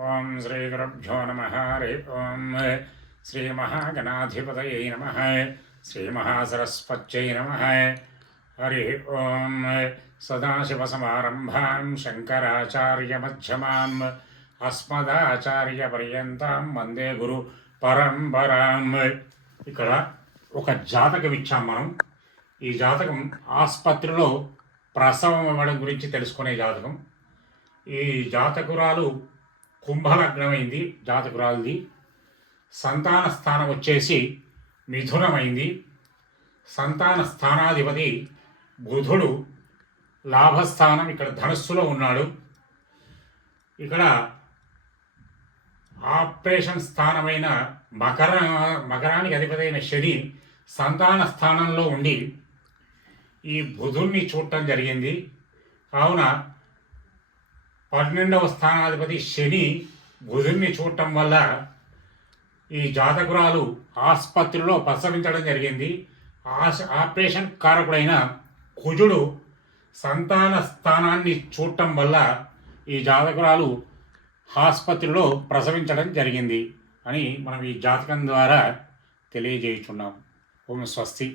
ఓం శ్రీ గురుభ్యో నమః. హరి ఓం శ్రీ మహాగణాధిపతయే నమః. శ్రీ మహాసరస్వత్యై నమః. హరి ఓం సదాశివసమారంభాం శంకరాచార్యమధ్యమాం అస్మదాచార్యపర్యంతం వందే గురు పరంపరాం. ఇక్కడ ఒక జాతకం ఇచ్చాం మనం. ఈ జాతకం ఆసుపత్రిలో ప్రసవం అవ్వడం గురించి తెలుసుకునే జాతకం. ఈ జాతకురాలు కుంభలగ్నమైంది. జాతకురాలది సంతాన స్థానం వచ్చేసి మిథునమైంది. సంతాన స్థానాధిపతి బుధుడు లాభస్థానం ఇక్కడ ధనస్సులో ఉన్నాడు. ఇక్కడ ఆపరేషన్ స్థానమైన మకరానికి అధిపతి అయిన శని సంతాన స్థానంలో ఉండి ఈ బుధుడిని చూడటం జరిగింది. కావున 12వ స్థానాధిపతి శని బుధుడిని చూడటం వల్ల ఈ జాతకురాలు ఆసుపత్రిలో ప్రసవించడం జరిగింది. ఆపరేషన్ కారకుడైన కుజుడు సంతాన స్థానాన్ని చూడటం వల్ల ఈ జాతకురాలు ఆసుపత్రిలో ప్రసవించడం జరిగింది అని మనం ఈ జాతకం ద్వారా తెలియజేయుచున్నాం. ఓం స్వస్తి.